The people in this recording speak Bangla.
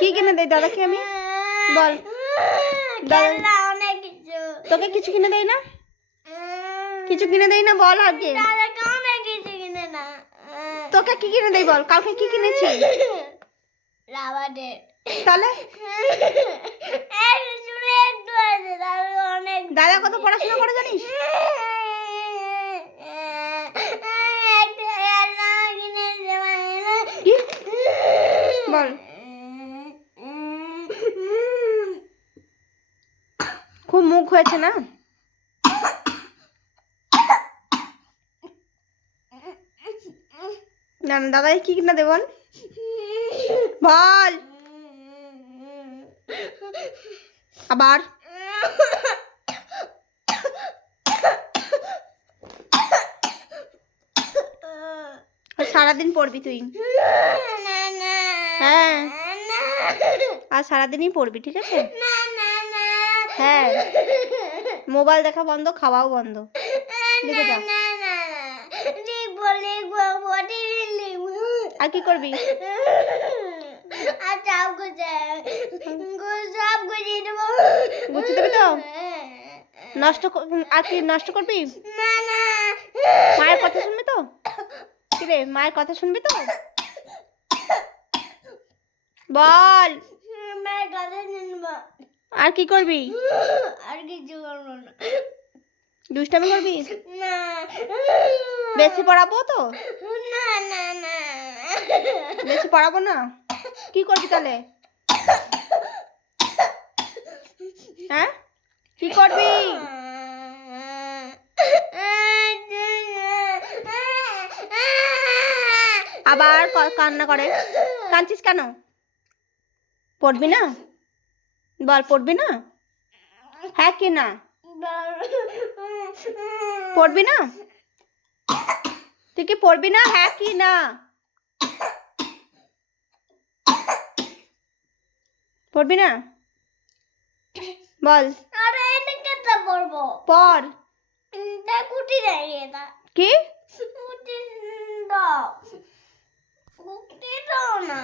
কি কিনে দেয় দাদাকে আমি? বল। দাদা অনেক কিছু। তোকে কিছু কিনে দেয় না? কিছু কিনে দেয় না বল আগে। দাদাকে অনেক কিছু কিনে না। তোকে কি কিনে দেয় বল? কালকে কি কিনেছি? রাবারের। তাহলে শুনে একটু আছে দাদা অনেক। দাদা কত পড়াশোনা করে জানিস? কি বল? খুব মুখ হয়েছে না? না না দাদাই কি কিনা দে বল বল আবার। সারাদিন পড়বি তুই? হ্যাঁ আর সারাদিনই পড়বি, ঠিক আছে? হ্যাঁ মোবাইল দেখা বন্ধ, খাওয়াও বন্ধ। দেখে যা। আর কি করবি? গুছিয়ে দেবি তো? আর কি নষ্ট করবি? মায়ের কথা শুনবি তো? কি রে মায়ের কথা শুনবি তো? বল। মায়ের কথা শুনবো। আর কি করবি? আর কিছু করবো না। দুষ্টামি করবি? না। বেশি পড়াবো তো? না না না। বেশি পড়াবো না? কি করবি তাহলে? হ্যাঁ কি করবি? আবার কান্না করে। কাঁদছিস কেন? পড়বি না? বল পড়বি না? হ্যাঁ কি না? পড়বি না? তুই কি পড়বি না? হ্যাঁ কি না? পড়বি না? বল। আরে এটা কেটে পড়বো। পড়। দেখ উঠি যাই এটা। কি? উঠি দাও। উঠি দাও না।